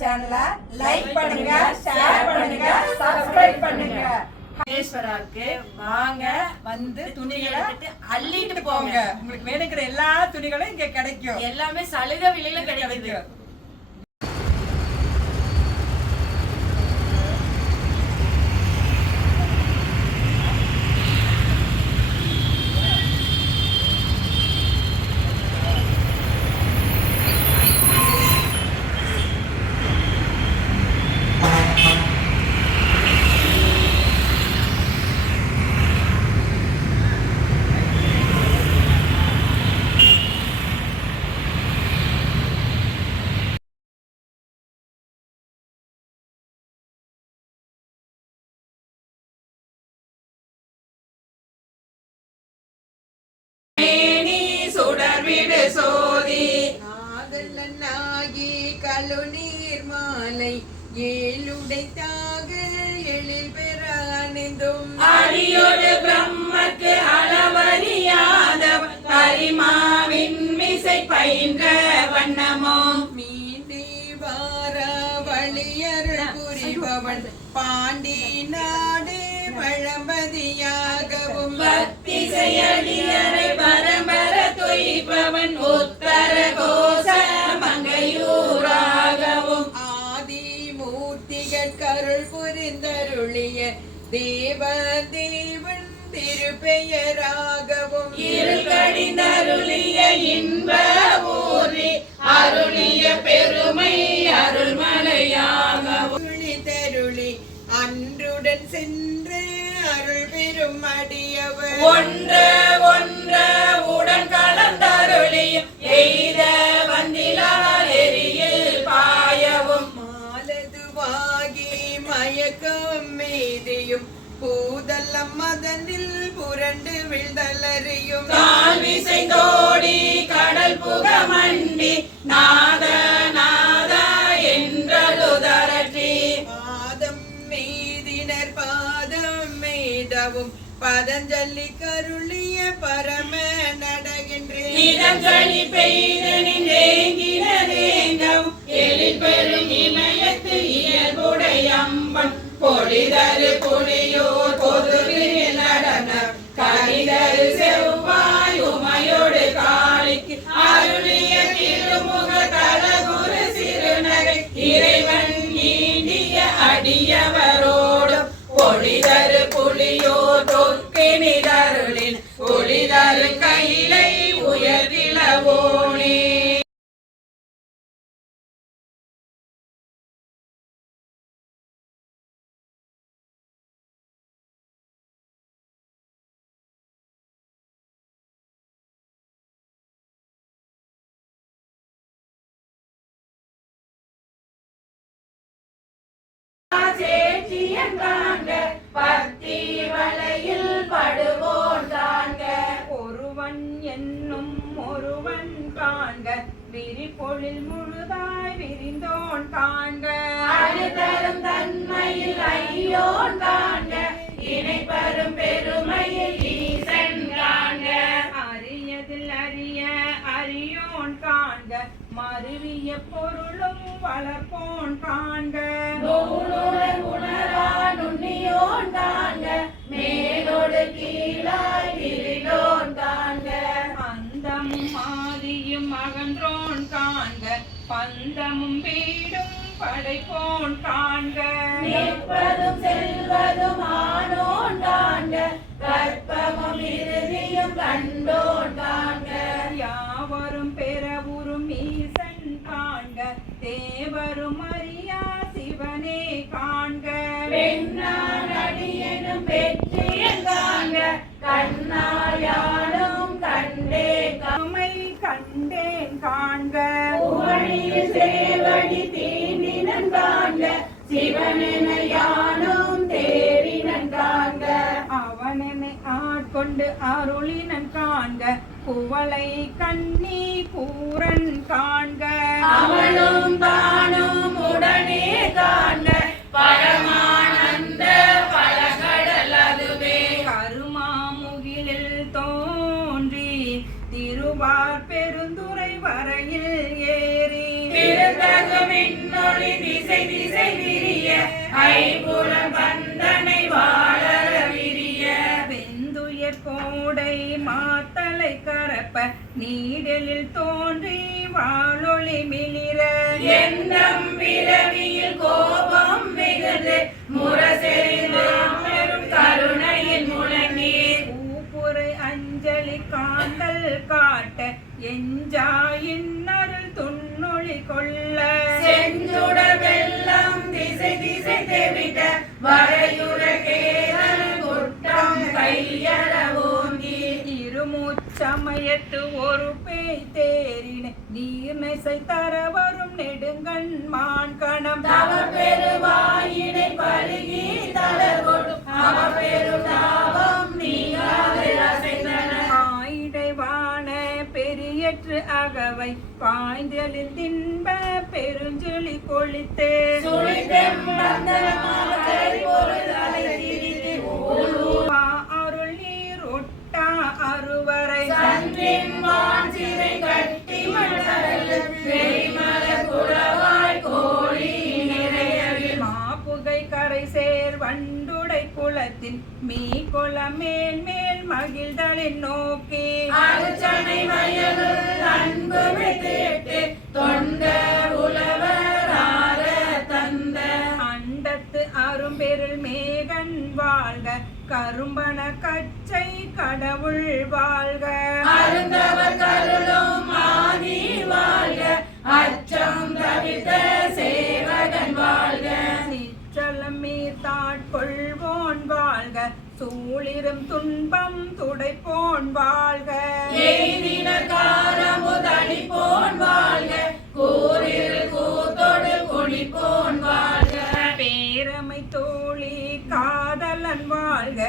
சேனலை லைக் பண்ணுங்க, ஷேர் பண்ணுங்க, சப்ஸ்கிரைப் பண்ணுங்க. ஈஸ்வராவுக்கு வாங்க வந்து துணிகளை அள்ளிட்டு போங்க. உங்களுக்கு வேணுங்கிற எல்லா துணிகளும் இங்க கிடைக்கும். எல்லாமே சலுகை விலையில கிடைக்கும். சோதி நாகி கழுநீர் மாலை ஏழுடைத்தாக எழில் பெற அணிந்தும் அடியோடு பிரம்மக்கு அளவறியாத கரிமாவின் மிசை பயின்ற வண்ணமோ மீண்டி வார வழியருள் புரிபவன் பாண்டி நாடு பழம்பதியாகவும் பக்தி செயலியரை பரம்பர தொய்பவன் உத்தர கோச மங்கையூராகவும் ஆதி மூர்த்திகள் கருள் புரிந்தருளிய தேவ தேவன் திருப்பெயராகவும் இருள் கடிந்தருளிய இன்ப ஊரி அருளிய பெருமை அருள்மலையாகவும் தருளி அன்றுடன் சென்று அருள் பெரும் அடியவர் ஒன்று உடன் கலந்தருளியும் எய்த வந்திலார் எரியில் பாயவும் மாலதுவாகி மயக்கம் மீதியும் பூதல்லம் மதனில் புரண்டு விழ்தலறியும் கால்விசை தோடி கடல் புக மண்டி நாத நாத என்றழுதரற்றி பாதம் மீதினர் பாதம் மீதவும் பதஞ்சலி கருளிய பரம நடகின்றேன் இதஞ்சலி பெய்து நின்றேங்கினதேங்கவும் எழில் பெரும் இமயத்து இயல்புடையம்பன் பொழிதரு புலியோர் பொதுவில் நடன கரிதரு செவ்வாய் உமையோடு காளிக்கு அருளிய திருமுக தலகுரு சிறுநகை இறைவன் ஈண்டிய அடியவரோடு பொழிதரு புலியோர் தொக்கினிதருளின் ஒளிதரு கையிலை உயர்விளவோனே சேற்றியன் காண்க பக்தி வலையில் படுவோன் காண்க ஒருவன் என்னும் ஒருவன் காண்க விரிபொழில் முழுதாய் விரிந்தோன் காண்க அழுதரும் தன்மையில் ஐயோன் காண்க இணை பெரும் பெருமையில் ஈசன் காண்க அறியதில் அறிய அறியோன் காண்க மருவிய பொருளும் வளர்ப்போன் காண்க நூலுடன் உணரா நுண்ணியோன் காண்க மேலோடு கீழாய் விரிலோன் காண்க அந்தமும் ஆதியும் அகன்றோன் காண்க பந்தமும் வீடும் படைப்போன் காண்க நிற்பதும் செல்வதும் ஆனோன் காண்க கற்பமும் இறுதியும் கண்டோன் காண்க யாவரும் பெறவுறும் ஈசன் காண்க தேவரும் அறியா சிவனே காண்க பெண்ணான் அடியனும் பெற்றியன் காண்க கண்ணால் யானும் கண்டே உமை கண்டேன் காண்க உவழியில் சேவடி தீண்டினன் காண்க சிவனென யானும் தேறினன் காண்க அவனனை ஆட்கொண்டு அருளினன் காண்க குவளை கண்ணி கூரன் காண்க அவனும் தானும் உடனே காண்க பரமானந்த பழகடல் அதுவே கருமாமுகிலில் தோன்றி திருவார் பெருந்துறை வரையில் ஏறி திருந்தகு மின்னொளி ஐம்புலன் பந்தனை வாழற விரிய வெந்துயர் கோடை மாத்தலை கரப்ப நீடலில் தோன்றி வாழொளி மிளிர எண்ணம் பிறவியில் கோபம் மிகுந்து முரசெறிந்து பெரும் கருணையின் முழங்கி பூப்புரை அஞ்சலி காந்தல் காட்ட எஞ்சாயின் அருள் துண்ணொளி கொள்ள செஞ்சுடர் வெள்ளம் திசை திசை தெவிட்ட வரையுற கேரல் குட்டம் கையற ஓங்கி இருமுச்சமயத்து ஒரு பேய் தேரின நீர்நெசை தர வரும் நெடுங்கண் மான்கணம் தவ பெருவாயினை பருகி தளர்கொடு அவ பெரும் தாபம் நீங்காது அசைந்தன ஆயிடைவான பெரியற்று அகவை பாய்ந்தலில் தின்ப பெருஞ்சொலி கொளித்தே சுழித்தெம்பந்தரமாக பொருள் அலைத்திடித்து ஊழூர் அருள் நீர் ஒட்டா அருவரை சன்றின் வான் சிறை கட்டி மணல் வெளிமல குளவாய் கோழி நிறையவில் மாப்புகை கரை சேர் வண்டுடை குளத்தின் மீ கொல மேல் மேல் மகிழ்தலின் நோக்கி அருச்சனை வயலுள் அன்பு விட்டு தொண்ட உழவர் ஆர தந்த அண்டத்து அரும்பெருள் மேகன் வாழ்க கரும்பன கச்சை கடவுள் வாழ்க அருந்தவர் கருளும் ஆதி வாழ்க அச்சம் தவித்த சேவகன் வாழ்க நிச்சலம் மீத்தாட்கொள்வோன் வாழ்க சூழிரும் துன்பம் துடைப்போன் வாழ்க எய்தினக்காரமுதளிப்போன் வாழ்க கூறில் கூத்தொடு குடிப்போன் வாழ்க பேரமை தோழி காதலன் வாழ்க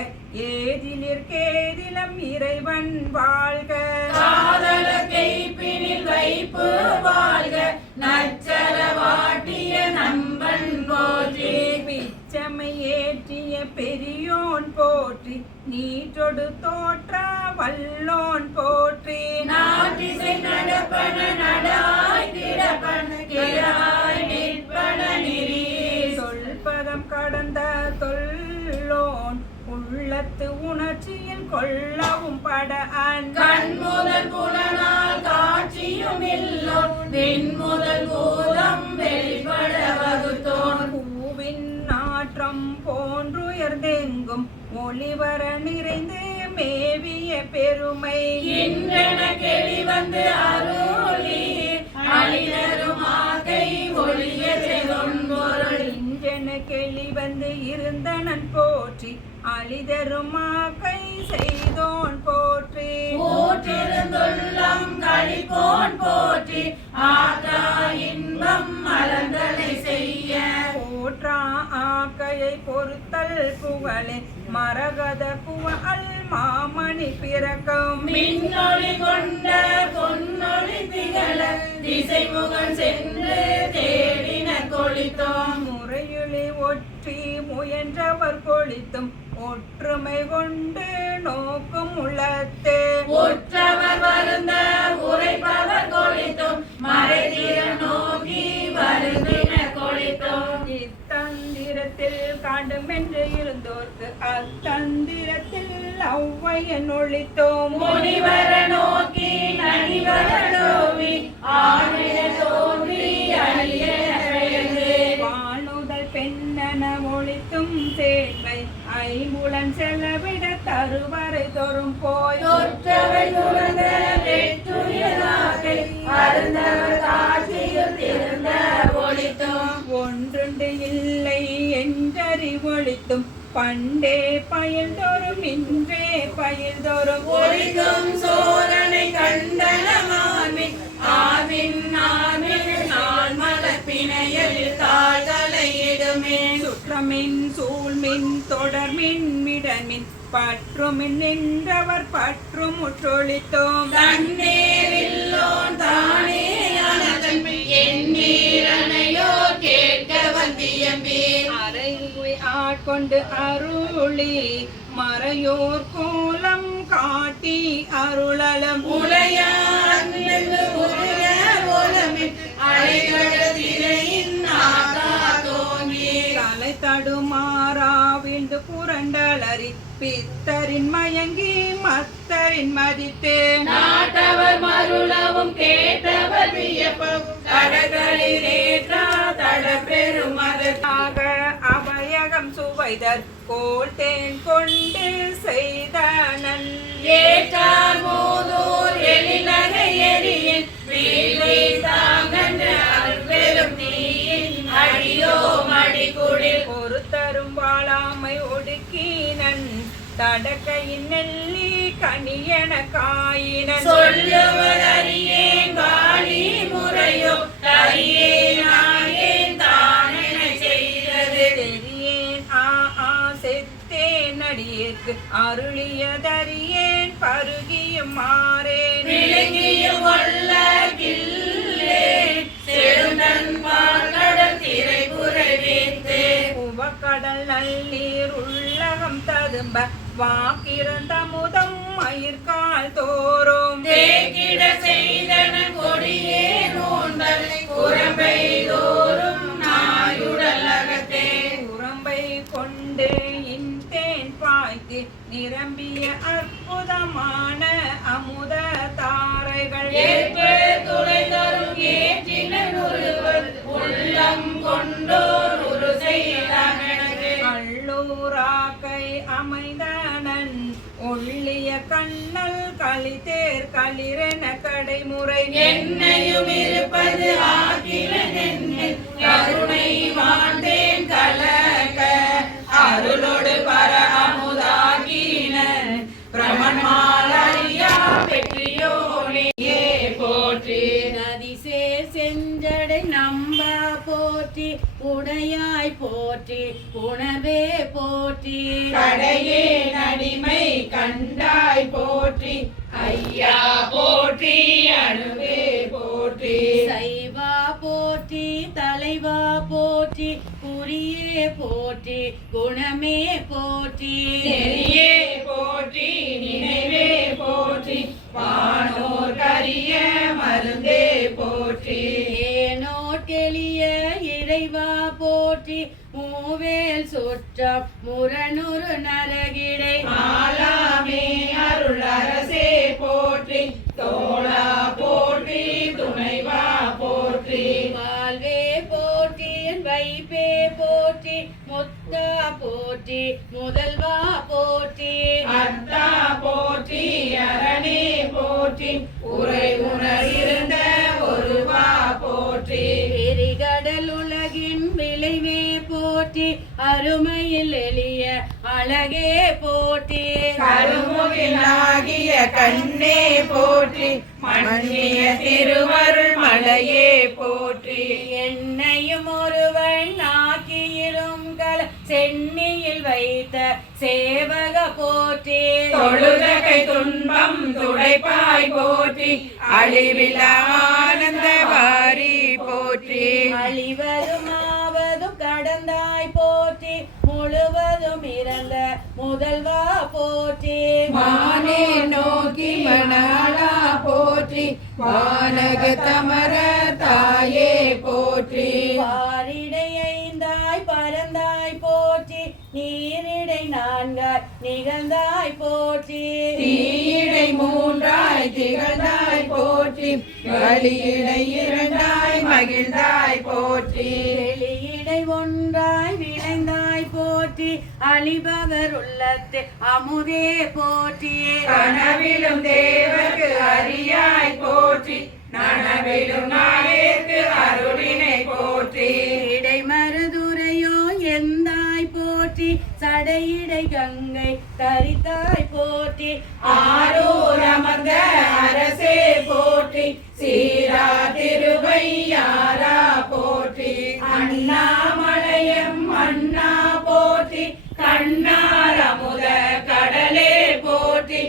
ஏதிலிற் கேதிலம் இறைவன் வாழ்க காதல கைப்பினில் வைப்பு வாழ்க நச்சர வாட்டிய நம்பன் போற்றி பிச்சமை ஏற்றிய பெரியோன் போற்றி நீற்றொடு தோற்ற வல்லோன் போற்றி நாட்டிசை நடப்பன நடாய் கிடப்பன கிடாய் நிற்பன நிறி சொல்பதம் கடந்த தொல்லோன் உள்ளத்து உணர்ச்சியில் கொள்ளவும் பட கண் முதல் புலனால் காட்சியும் இல்லோன் விண் முதல் பூதம் வெளிப்பட வகுத்தோன் பூவின் நாற்றம் போன்றுயர்ந்தெங்கும் ஒளிவர நிறைந்து மேவிய பெருமை இன்றென கெளி வந்து அருளி அழிதரும் ஆக்கை ஒளிய செதொன்பொருள் இன்றென கெளி வந்து இருந்தனன் போற்றி அழிதருமாக்கை செய்தோன் போற்றி ஊற்றிருந்துள்ளம் கழிப்போன் போற்றி ஆற்றா இன்பம் மலர்ந்தனை செய்ய போற்றா ஆக்கையை பொறுத்தல் புகழே மரகத குவல் மாமணி பிறக்கும் மின்னொளி கொண்ட பொன்னொளி திகழ திசைமுகன் சென்று தேடின கொளித்தோம் முறையுளி ஒற்றி முயன்றவர் கொளித்தும் ஒற்றுமை கொண்டு நோக்கும் உள்ளத்தே ஒற்றவர் வருந்த உரைப்பவர் கொளித்தோம் மறைதிர நோக்கி வருந்தின கொளித்தோம் இத்தந்திரத்தில் காண்டுமென்று இருந்தோர்க்கு அத்தந்திரத்தில் ஔவையன் ஒளித்தோம் முனிவர நோக்கி நனிவர நோவி ஆணிட தோன்றி அழிய பெயர்ந்து வானுதல் பெண்ணென ஒளித்தும் சேவை ஐம்புலன் செலவிட தருவரை தோறும் போய் தொற்றவை துறந்த வெற்றுயராகை அருந்தவர் காட்சியில் திருந்த ஒளித்தோம் ஒன்றுண்டு இல்லை என்றறிவொழித்தும் பண்டே பயில்தோறும் இன்றே பயில்தோறும் ஒளிக்கும் சோழனை கண்டனமாமின் ஆவின் ஆவின் நான் மலப்பிணையில் தாள்களை இடுமே சுற்றமின் சூழ்மின் தொடர்மின் விடமின் பற்றுமின் நின்றவர் பற்றும் முற்றொழித்தோம் தண்ணீரில்லோன் தானே அனதன் எண்ணீரனையோ கேட்க வந்தியம்பே அறைகுய் ஆட்கொண்டு அருளி மறையோர் கோலம் காட்டி அருளலம் உளையான் உருக ஓலமின் அலைகட திரையின் ஆகா தோங்கி தலை புரண்டலறி பித்தரின் மயங்கி மத்தரின் மதித்து நாட்டவர் மருளவும் கேட்டவர் வியப்பவும் கடகளில் ஏற்றா தட பெரும் ஆக அபயகம் சுவைதர் கோல் தேன் கொண்டு செய்தனன் ஏற்றார் மூதூர் எழிலகை எரியின் வீழ்வை தாங்கன்ற அருள்பெரும் தீயின் அடியோ மடிக்குடில் ஒருத்தரும் வாழாமை ஒடுக்கினன் தடக்கையின் நெல்லி கனியன காயினன் சொல்லுவர் அறியேன் வாழி முறையோ அறியேன் ஆயேன் தானென செய்தது தெரியேன் ஆ செத்தேன் அடியேற்கு அருளியதறியேன் பருகியும் மாறேன் விளங்கியும் கொள்ள கில்லேன் செழுந்தன் பால்கடல் திரைபுரை வீழ்த்து உவக்கடல் நல்லீர் உள்ளகம் ததும்ப வாக்கிறந்த முதம் மயிர்கால் தோறும் தேக்கிட செய்தன கொடியே நோண்டல் குரம்பை தோறும் நாயுடல் அகத்தே உரம்பை கொண்டு இன்தேன் பாய்த்து நிரம்பிய அற்புதமான அமுத தாரைகள் ஏற்ப துளை தரும் ஏற்றின ஒருவர் உள்ளம் கொண்டோர் ஒரு செய்தனது அள்ளூராக்கை அமைந்தனன் ஒள்ளிய கண்ணல் களித்தேர் களிரென கடைமுறை என்னையும் இருப்பது ஆகிலன் என்னை கருணை வாழ்ந்தேன் கலக்க அருளோடு பர அமுதாகின பிரமன்மாலரியா பெற்றியோனே போற்றி நதிசே செஞ்சடை நம்பா போற்றி உடையாய் போற்றி உணவே போற்றி கடையே நடிமை கண்டாய் போற்றி ஐயா போற்றி அணுவே போற்றி சைவா போற்றி தலைவா போற்றி குறியே போற்றி குணமே போற்றி நெறியே போற்றி நினைவே போற்றி வானோர் கரிய மருந்தே போற்றி ஏனோட்டெளிய இறைவா போற்றி மூவேல் சுற்றம் முரணுரு நரகிடை ஆலாமே அருள் அரசே போற்றி தோழா போற்றி துணைவா போற்றி வாழ்வே போற்றி என் வைப்பே போற்றி முத்தா போற்றி முதல்வா போற்றி அத்தா போற்றி அரணே போற்றி உரை உணர்ந்த ஒருவா போற்றி பெரிகடல் உலகின் விளைவே போற்றி அருமையில் எளிய அழகே போற்றி கருமுகிலாகிய கண்ணே போற்றி மன்னிய திருவருள் மலையே போற்றி என்னையும் ஒருவன் ஆக்கியிரும் கல சென்னியில் வைத்த சேவக போற்றி தொழுதகை துன்பம் துடைப்பாய் போற்றி அழிவில ஆனந்த வாரி போற்றி அழிவதும் ஆவதும் கடந்தாய் போற்றி முழுவதும் இறந்த முதல்வா போற்றி மானே நோக்கி மணாளா போற்றி வானக தமர தாயே போற்றி பாரிடை ஐந்தாய் பரந்தாய் போற்றி நீரிடை நான்காய் நிகழ்ந்தாய் போற்றி தீயிடை மூன்றாய் திகழ்ந்தாய் போற்றி வழியிடை இரண்டாய் மகிழ்ந்தாய் போற்றி வெளியிடை ஒன்றாய் விளைந்தாய் போற்றி அழிபவர் உள்ளத்து அமுதே போற்றி கனவிலும் தேவர்க்கு அறியாய் போற்றி நனவிலும் நாயேற்கு அருளினை போற்றி இடை மருதுரையோ எந்தாய் போற்றி சடையிடை கங்கை தரித்தாய் போற்றி ஆரூர் அமர்ந்த அரசே போற்றி சீரா திருவையாரா போற்றி அண்ணாமலையம் அண்ணா போற்றி கண்ணார் அமுத கடலே போற்றி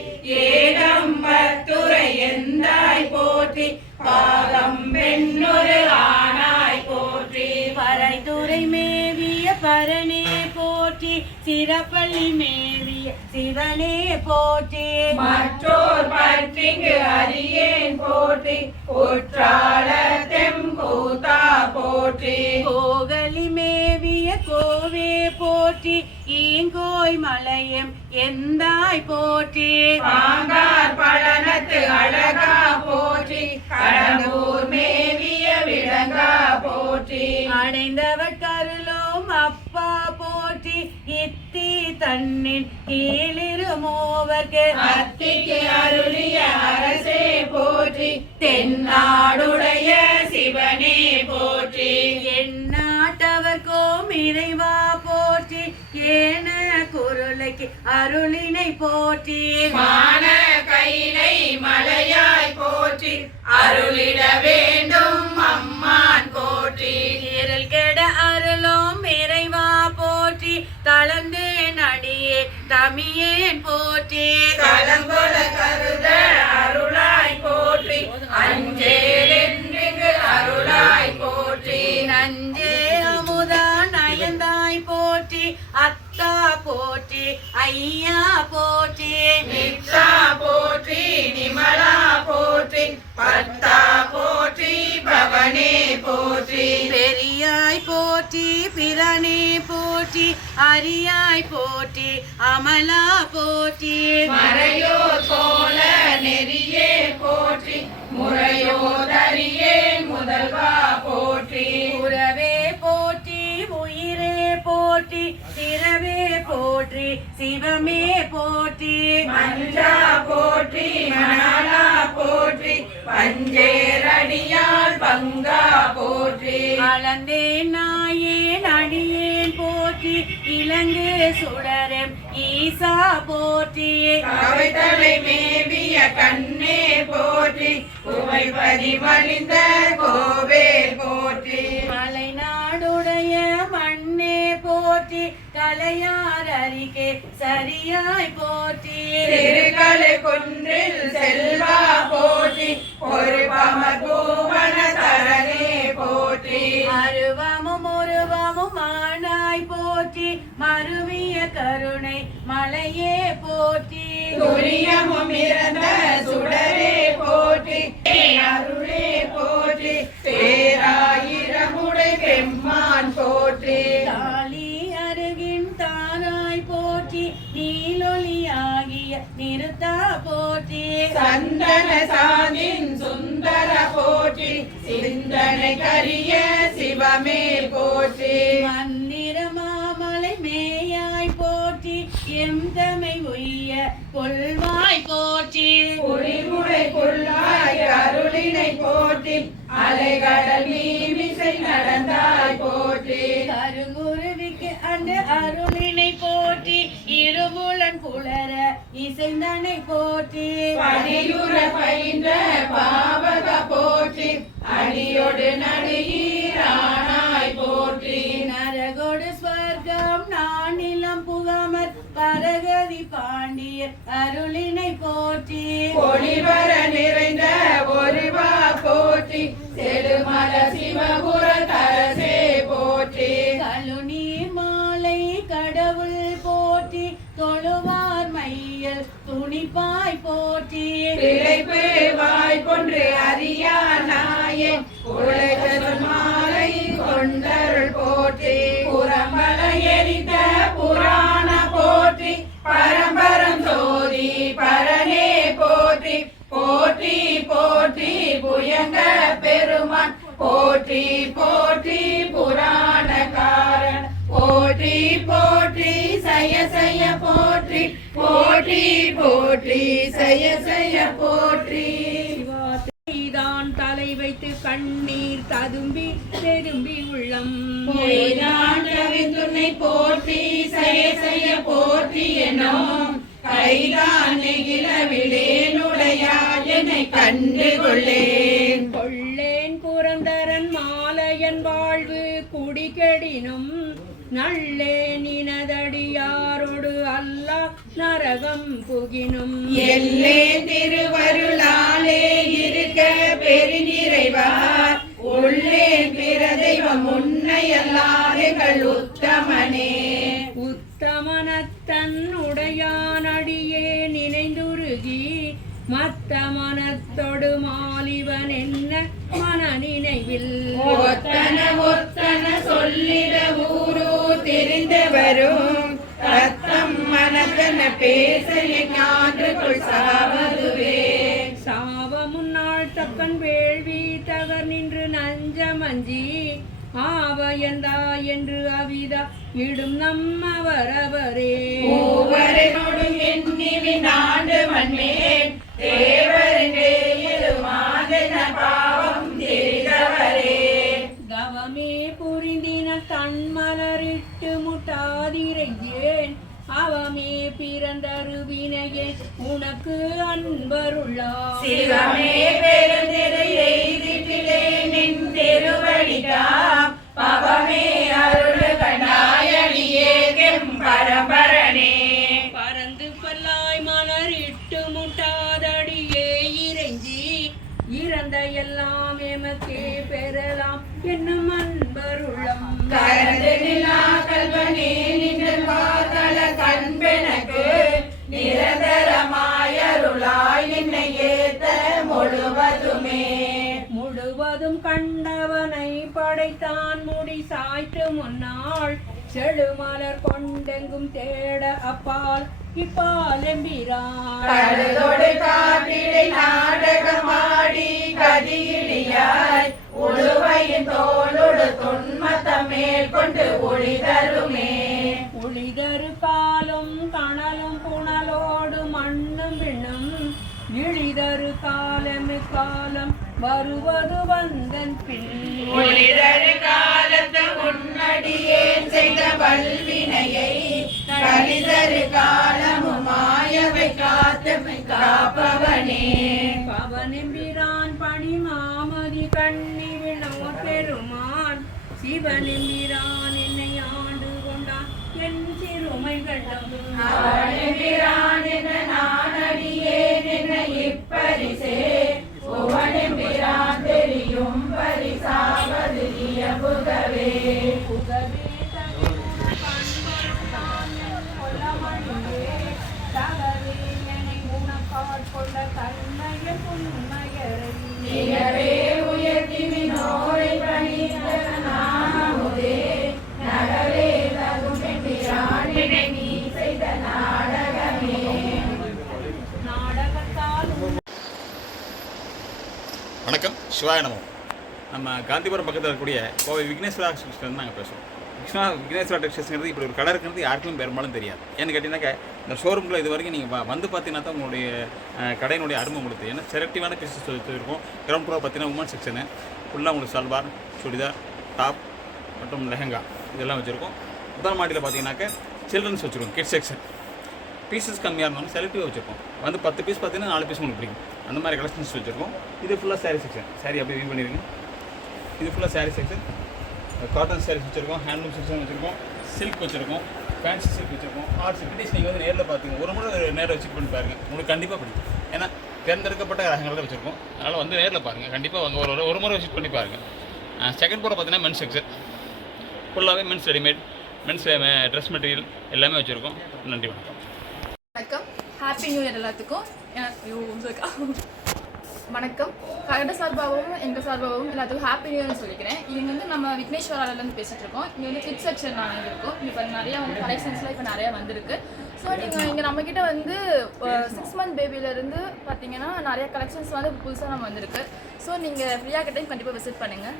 ஏகம்பத்துரை எந்தாய் போற்றி பாகம் பெண்ணொரு ஆனாய் போற்றி பறைதுரை மேவிய பரணே போற்றி சிறப்பள்ளி மேவிய சிவனே போற்றி மற்றோர் பற்றிங்கு அறியேன் போற்றி குற்றால தெம்பூதா போற்றி கோகலி மேவிய கோவே போற்றி ஈங்கோய் மலையம் எந்தாய் போற்றி பாங்கார் பழனத்து அழகா போற்றி கடம்பூர் மேவிய விளங்கா போற்றி அடைந்தவர் கருளும் அப்பா போற்றி இத்தி தன்னின் கீழிருமோவர்க்கு அத்திக்கு அருளிய அரசே போற்றி தென்னாடுடைய சிவனே போற்றி எந்நாட்டவர்க்கும் இறைவா போற்றி ஏன குருளைக்கு அருளினை போற்றி மான கைலை மலையாய் போற்றி அருளிட வேண்டும் அம்மான் போற்றி இருள் கெட அருளும் இறைவா போற்றி தளர்ந்து நடியே தமியேன் போற்றி கலங்கொல கருத அருளாய் போற்றி அஞ்சேலென்றிங்கு அருளாய் போற்றி நஞ்சே அமுதா நயந்தாய் போற்றி அத்தா போற்றி ஐயா போற்றி நித்தா போற்றி நிமலா போற்றி பத்தா போற்றி பவனே போற்றி பெரியாய் போற்றி பிரானே போற்றி அரியாய் போற்றி அமலா போற்றி மறையோ போல நெறியே போற்றி முறையோ தரியே முதல்வா போற்றி உறவே போற்றி உயிரே போற்றி சிறவே போற்றி சிவமே போற்றி மஞ்சா போற்றி மணாலா போற்றி பஞ்சேரடியால் பங்கா போற்றி அளந்தே நாயேன் அடியேன் போற்றி இலங்கு சுடரம் ஈசா போற்றி கவைத்தலை மேவிய கண்ணே போற்றி உமைபதி மலிந்த கோவே போற்றி மலை நாடுடைய மண்ணே போற்றி கலையார் அரிகே சரியாய் போற்றி திருக்கலை குன்றில் செல்வா போற்றி ஒரு பமபூவன தரனே போற்றி அருவமும் உருவமும் ஆனாய் போற்றி மருவிய கருணை மலையே போற்றி துரியமும் இறந்த சுடரே போற்றி அருளே போற்றி பேராயிரமுடை பெம்மான் போற்றி தாலி அருகின் தாராய் போற்றி நீலொளியாகிய நிறுத்தா போற்றி சந்தன சாந்தின் சுந்தர போற்றி சிந்தனை கரிய சிவமே போற்றி மந்திர மாமலை மேயாய் போற்றி எம் தமை உய்ய கொள்வாய் போற்றி புலிமுடை புல்லாய் அருளினை போற்றி அலைகடல் மீமிசை நடந்தாய் போற்றி கருங்குருவிக்கு அந்த அருளினை போற்றி இருமுலன் புலர இசைந்தனை போற்றி பணியுற பயின்ற பாவக போற்றி அடியோடு நடுஈரானாய் போற்றி நரகோடு ஸ்வர்க்கம் நானிலம் புகாமற் பரகதி பாண்டியர் அருளினை போற்றி ஒளிவர நிறைந்த ஒருவா போற்றி செடுமல சிவபுர தரசே போற்றி கழுநீர் மாலை கடவுள் போற்றி தொழுவார் மையல் துணிப்பாய் போற்றி பிழைப்பு வாய்ப்பொன்று அறியா நாயே உழைத்த மாலை கொண்டருள் போற்றி புறம்பல எரித்த புராண போற்றி பரம்பரம் சோதி பரனே போற்றி போற்றி போற்றி புயங்க பெருமான் போற்றி போற்றி புராணக்காரன் போற்றி போற்றி சய சய போற்றி போற்றி போற்றி சய சய போற்றி தான் தலை வைத்து கண்ணீர் ததும்பி திரும்பி உள்ளம் பொய்தான் கவித்துன்னை போற்றி சய சய போற்றி என்னும் கைதான் நெகிழ விடேனுடையா என்னை கண்டு கொள்ளேன் கொள்ளேன் புரந்தரன் மாலையன் வாழ்வு குடிகெடினும் நல்லே நினதடியாரோடு அல்லா நரகம் புகினும் எல்லே திருவருளாலே இருக்க பெருநிறைவார் உள்ளே பிற தெய்வம் உன்னை அல்லாதெங்கள் உத்தமனே உத்தமனத்தன் உடையானடியே நினைந்துருகி மத்த மனத்தொடு மாலிவன் என்ன மன நினைவில் ஒத்தன ஒத்தன சொல்லிட ஊரூர் பேச ஞான்றுக்குள் சாவதுவே. சாவ முன்னாள் தக்கன் வேள்வி தகர் நின்று நஞ்சமஞ்சி ஆவயந்தா என்று அவிதா இடும் நம்மவரவரே. மூவரனோடும் எண்ணிவி நாடு மண்மேல் தேவரே எழுமாதன பாவம் தெரிந்தவரே. தவமே புரிந்தின தன்மலரிட்டு முட்டாதிரைஞ்சேன் அவமே பிறந்தருவினையே உனக்கு அன்பருள்ளார். சிவமே பெருந்திரை எய்திட்டிலே நின் திருவடிதாம் பவமே அருள்கண்டாயடியே கெம்பரம்பரனே. பறந்து பல்லாய் மலரிட்டு முட்டாதடியே இறைஞ்சி இறந்த எல்லாம் எமக்கே பெறலாம் என்னும் அன்பருள்ளம். கரந்து நிலா கல்வனே நின்று காதல கண்பெனக்கு நிரந்தரமாயருளாய் நின்னை ஏத்த முழுவதுமே. முழுவதும் கண்டவனை படைத்தான் முடி சாய்த்து முன்னாள் செழுமலர் கொண்டெங்கும் தேட அப்பால் இப்பால் எம்பிரான். கழுதொடு காட்டிடை நாடகமாடி கதியிலியாய் உழுவையின் தோளோடு தொன்மத்த மேல் கொண்டு ஒளிதருமே. ஒளிதரு காலும் கணலும் புனலோடு மண்ணும் விண்ணும் இழிதரு காலமு காலம் வருவது வந்தன் பின். ஒளிதரு காலத்து முன்னடியே செய்த வல்வினையை கலிதரு காலமும் மாயவை காத்தமை காப்பவனே. பவனெம்பிரான் பணி மாமதி கண்ணி வினோர் பெருமான் சிவனெம்பிரான் என்னை ஆண்டு கொண்டான் என் சிறுமைகள் அவனெம்பிரான் என நான் அடியேன் என இப்பரிசே புவனெம்பிரான் தெரியும் பரிசாவது இயம்புகவே. புகவே தகுந்த பண்பருத்தான் என் கொல்லமணியே தகவே என்னை உனக்காட்கொள்ள தன்மைய புன்மையரை நிகவே உயர்த்தி வினோரை பணிந்த நாமுதே நகவே தகும் எம்பிரான் என்னை நீ செய்த நாடகமே. நாடகத்தால் வணக்கம், சிவாய நமம். நம்ம காந்திபுரம் பக்கத்தில் இருக்கக்கூடிய கோவை விக்னேஸ்வரா டெக்ஸ்டைல்ஸ் நாங்கள் பேசுகிறோம். விக்னேஸ்வரா டெக்ஸ்டைல்ஸ்ங்கிறது இப்படி ஒரு கடை இருக்கிறது யாருக்கும் பெரும்பாலும் தெரியாது. ஏன்னு கேட்டிங்கன்னாக்கா இந்த ஷோரூமில் இது வரைக்கும் நீங்கள் வந்து பார்த்தீங்கன்னா தான் உங்களுடைய கடையினுடைய அருமை உங்களுக்கு. ஏன்னா செலக்டிவான பீசஸ் வச்சுருக்கோம். கிரவுண்ட் ஃப்ளோர் பார்த்தீங்கன்னா உமன் செக்ஷனு ஃபுல்லாக உங்களுக்கு சல்வார், சுடிதார், டாப் மற்றும் லெஹங்கா இதெல்லாம் வச்சுருக்கோம். முதல் மாடியில் பார்த்தீங்கன்னாக்கா சில்ட்ரன்ஸ் வச்சுருக்கோம், கிட்ஸ் செக்ஷன். பீசஸ் கம்மியாக இருந்தாலும் செலக்டிவாக வச்சுருக்கோம். வந்து 10 பீஸ் பார்த்தீங்கன்னா 4 பீஸ் உங்களுக்கு பிடிக்கும். அந்த மாதிரி கலெக்ஷன்ஸ் வச்சுருக்கோம். இது ஃபுல்லாக சாரீ செக்ஷன். சாரீ அப்படியே வியூ பண்ணிடுங்க. இது ஃபுல்லாக சாரீ செக்ஷன். காட்டன் சாரீஸ் வச்சுருக்கோம், ஹேண்ட்லூம் செக்ஷன் வச்சுருக்கோம், சில்க் வச்சுருக்கோம், ஃபேன்சி சில்க் வச்சுருக்கோம். ஆர்ட்ஸ் கிட்டீஸ் நீங்கள் வந்து நேரில் பார்த்தீங்க ஒரு முறை நேரில் விசிட் பண்ணி பாருங்கள், உங்களுக்கு கண்டிப்பாக பிடிக்கும். ஏன்னா தேர்ந்தெடுக்கப்பட்ட ரகங்கள் தான் வச்சுருக்கோம். அதனால் வந்து நேரில் பாருங்கள், கண்டிப்பாக அவங்க ஒரு முறை விசிட் பண்ணி பாருங்கள். செகண்ட் ஃப்ளோர் பார்த்தீங்கன்னா மென்ஸ் செக்ஷன். ஃபுல்லாகவே men's readymade, men's dress material எல்லாமே வச்சுருக்கோம். நன்றி, வணக்கம். வணக்கம், ஹாப்பி நியூ இயர் எல்லாத்துக்கும். வணக்கம். கடை சார்பாகவும் எங்கள் சார்பாகவும் எல்லாத்துக்கும் ஹாப்பி நியூ இயர்னு சொல்லிக்கிறேன். இங்கே வந்து நம்ம விக்னேஸ்வராலேருந்து பேசிகிட்டு இருக்கோம். இங்கே வந்து கிட்ஸ் செக்ஷன் நாங்கள் இருக்கோம். இப்போ நிறையா வந்து கலெக்ஷன்ஸ்லாம் இப்போ நிறையா வந்திருக்கு. ஸோ நீங்கள் இங்கே நம்மக்கிட்ட வந்து 6 மந்த் பேபியிலேருந்து பார்த்தீங்கன்னா நிறையா கலெக்ஷன்ஸ் வந்து புதுசாக நம்ம வந்திருக்கு. ஸோ நீங்கள் ஃப்ரீயாக கிட்டையும் கண்டிப்பாக விசிட் பண்ணுங்கள்.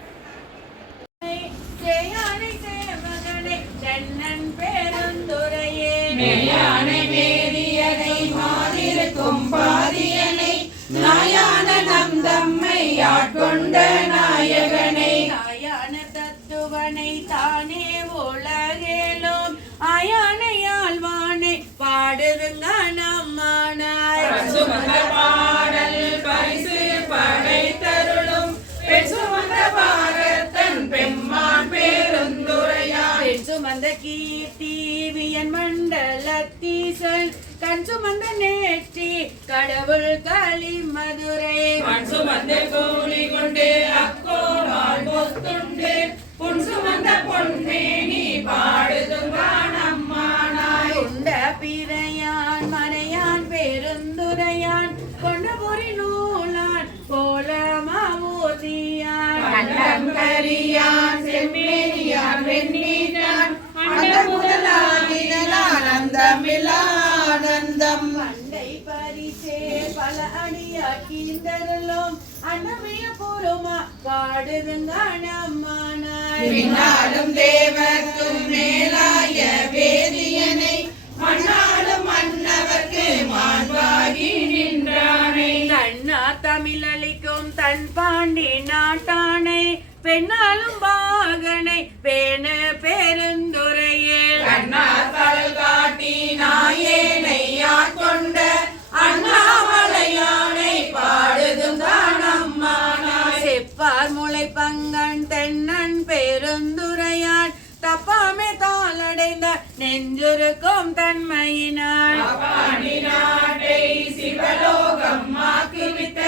நாயான நம் தம்மை ஆட்கொண்ட நாயகனை தாயான தத்துவனை தானே உலகேலும் ஆயானையாழ்வானை பாடுதுங்க நம்மானாய். சுமந்த பாடல் பரிசு படைத்தருளும் பெண் சுமந்த பாகத்தன் பெம்மான் பேருந்துரையாய் பெண் சுமந்த கீர்த்தி வியன் மண்டலத்தீசன் கண் சுமந்த நேற்றி கடவுள் களி மதுரை மண் சுமந்த கூலி கொண்டு அக்கோடால் பொத்துண்டு புன் சுமந்த பொன்மேனி பாடுதுங்க நம்மானாய். உண்ட பிறையான் மனையான் பெருந்துரையான் கொண்ட பொறி நூலான் போல மாவூதியான் கண்டங்கரியான் செம்மேனியான் வெண்ணீரான் அந்த முதலாகினான் அந்த மிலான பல அடியாக்கிந்தருளும் அன்னமிய பூர்வமா பாடுதுங்க நம்மானாய் விண்ணாடும் தேவர்க்கும் மேலாய வேதியனை மண்ணாடும் மன்னவர்க்கு மாண்பாகி நின்றானே தன்னா தமிழளிக்கும் தன் பாண்டி நாட்டானை பெண்ணாலும் பாகனை பேணு பெருந்துரையில் கண்ணார் கடல் காட்டி நாயேனை ஆட்கொண்ட அண்ணாமலையானை பாடுதும் தானம்மானாய் செப்பார் முளை பங்கன் தென்னன் பெருந்துரையான் தப்பாமே தாளடைந்த நெஞ்சுருக்கும் தன்மையினாள் அப்பாண்டி நாட்டை சிவலோகம் ஆக்குவித்த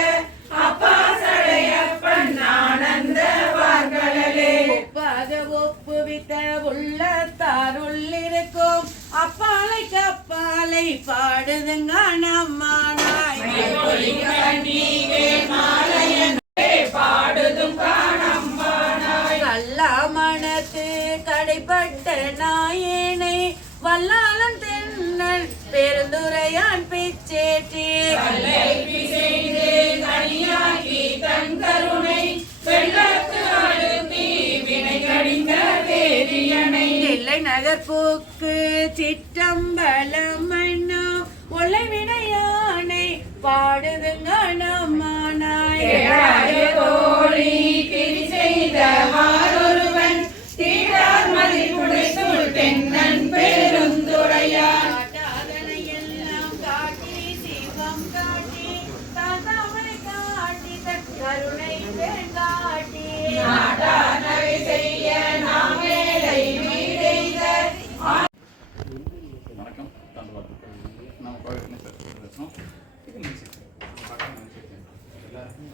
அப்பா சடையப்பன் ஆனந்த வார்களே ஒப்பாக ஒப்புவித்த உள்ளத்தாருள்ளிருக்கும் அப்பாலை கப்பாலை பாடுதுங்க நம்மானாய் கண்ணீரே மாலையனே பாடுதும் காணம்மானாய் கல்லா மனத்து கடைப்பட்ட நாயேனை வல்லாளன் தென்னன் பெருந்துரையான் பிச்சேற்றி கல்லைக்கு செய்து கனியாக்கி தன் கருணை வெள்ளத்து அழுத்தி வினை கடிந்த வேதியனை இல்லை நகர்போக்கு சிற்றம்பலம் மன்னோ ஒல்லை வினையானை பாடுதுங்க நம்மானாய் கேளாய தோழி திரி செய்த மாறொருவன் தீடார் மதிப்புடைத்துள் தென்னன் பெருந்துரையான் காட்டாதனை எல்லாம் காட்டி சிவம் காட்டி தாத்தாமை காட்டி தன் கருணை காட்டி நாட்டானவை செய்ய நாம் வேலை மீதெய்த வணக்கம் நம்ம கோவில் விக்னேஸ்வரர் பேசுகிறோம். இது மியூசிக் எல்லாருக்கும்